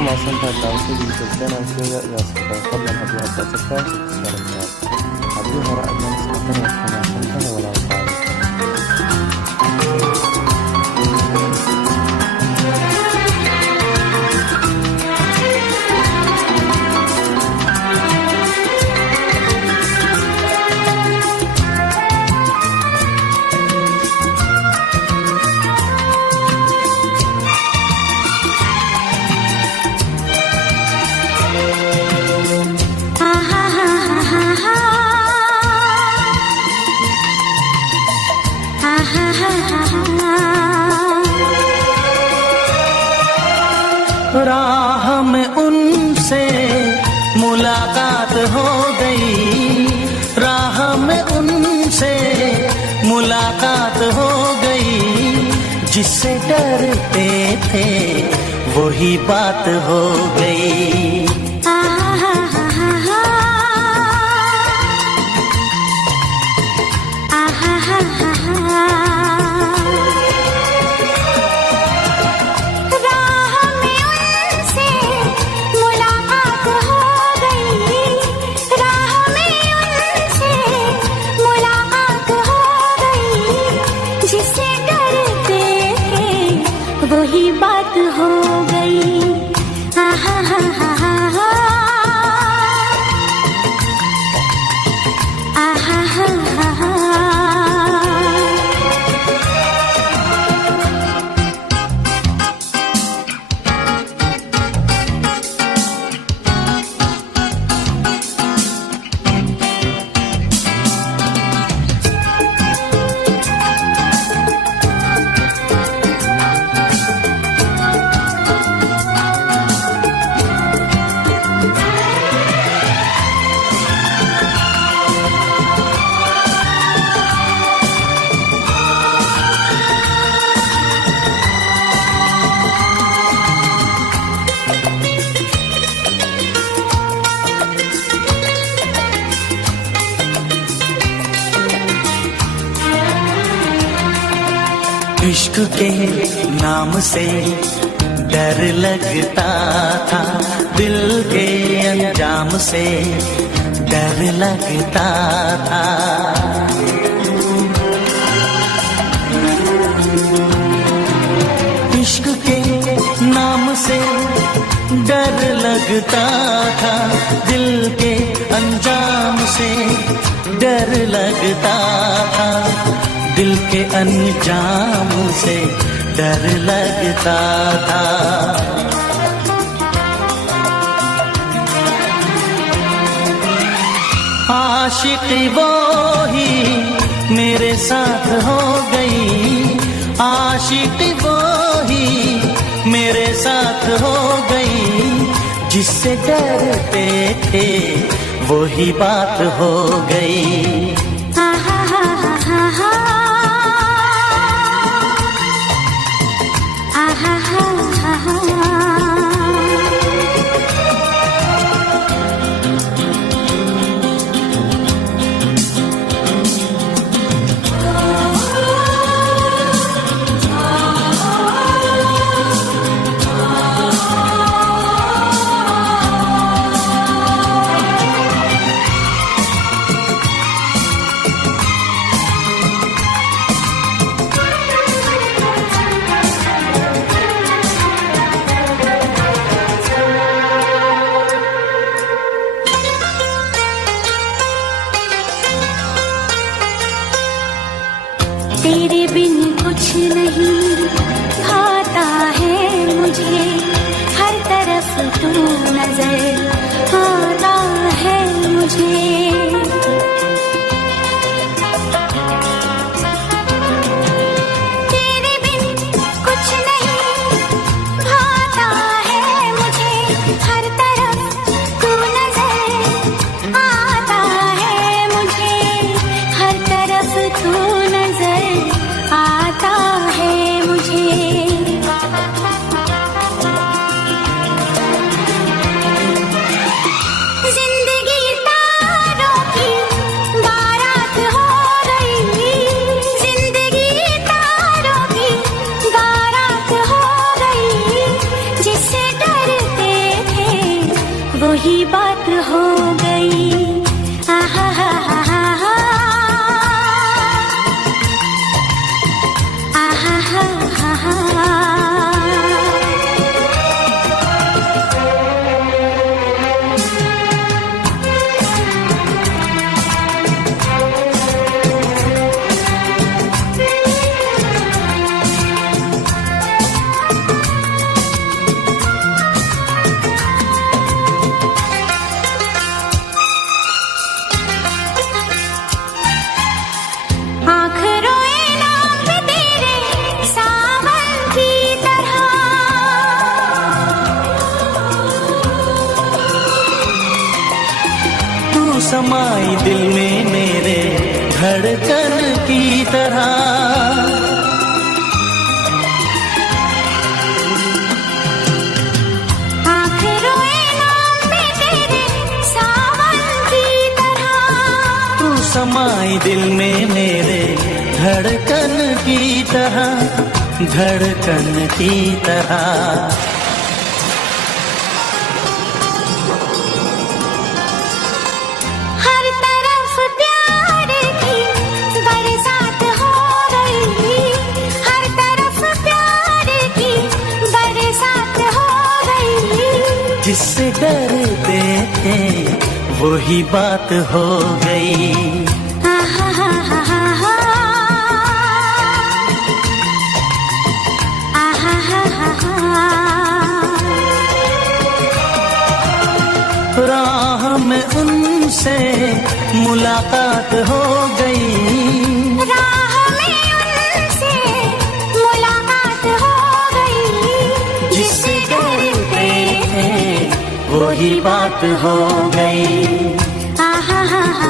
como asalta sidii dalbanaysa yaasada fadlan haddii aad codsataa subscribe haddii hore aad nala socotana waxaa mahadsantahay walaalkaaga. राह में उनसे मुलाकात हो गई, राह में उनसे मुलाकात हो गई, जिससे डरते थे वही बात हो गई। वही बात हो गई। आहा हा हा हा हा आहा हा हा हा। इश्क के नाम से डर लगता था, दिल के अंजाम से डर लगता था। इश्क के नाम से डर लगता था, दिल के अंजाम से डर लगता था, दिल के अंजाम से डर लगता था। आशिकी वो ही मेरे साथ हो गई, आशिकी वो ही मेरे साथ हो गई, जिससे डरते थे वही बात हो गई। आहा हा हा हा हा आहा हा हा हा। वही बात हो गई। आहा हा हा हा हा, आहा हा हा हा। समाई दिल में मेरे धड़कन की तरह, आँखें रोए नाम में तेरे सावन की तरह। तू समाई दिल में मेरे धड़कन की तरह, धड़कन की तरह। जिससे डरते थे वही बात हो गई। आहा हा हा हा हा, आहा हा हा हा। राह में उनसे मुलाकात हो गई, राह में उनसे मुलाकात हो गई। जिससे डरते थे वही बात हो गई। आहा हा हा